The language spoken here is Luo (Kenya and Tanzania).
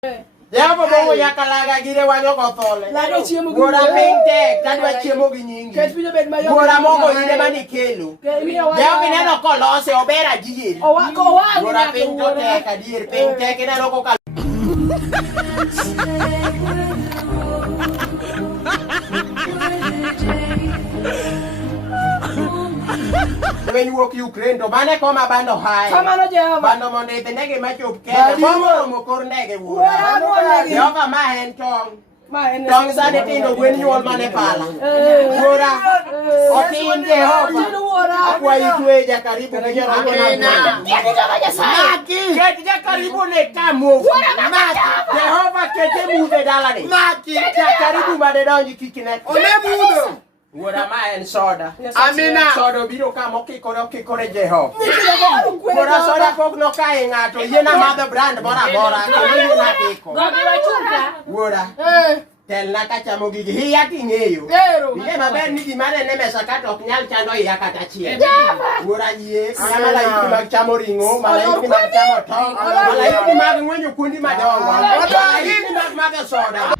Ya apa bongo ya kalaga gire wanyo kotole. Lago chiemo gi. Gora pente, kadwa chiemo gi nyingi. Ket pinyo bed mayom. Gora mogo ine mani kelo. Ya kineno kolose obera dier. Owa. Gora pinto te kadier pente kineno ko When walk Ukraine to bane koma bando hai. Kamano Jehova. Bando monde ndege machop kende. Bomo mokor ndege wura. Yoka ma hen tong. Tong sane tindo gwen nyuol mane pala. Wura. Otin Jehova. Kwa itwe ja karibu kijana kona. Keti ja karibu ne kamo. Jehova kete mude dalani. Ja karibu made donji kikine. Mudo. Wura ma en soda. Amina. Soda biro kamo kikore Jehova. Wura soda pok no kae ngato. Yena madho brand bora bora. Kendo yena kiko. Wura. Telna kachamo gigi. Hiya king'eyo. Ile maber ni gimane ne mesa kata ok nyal chando iya kata chiel. Wura yie. Malaiki mag chamo ring'o. Malaiki mag chamo tong'. Malaiki mag ng'wenyo kuondi madongo. Malaiki mag madho soda.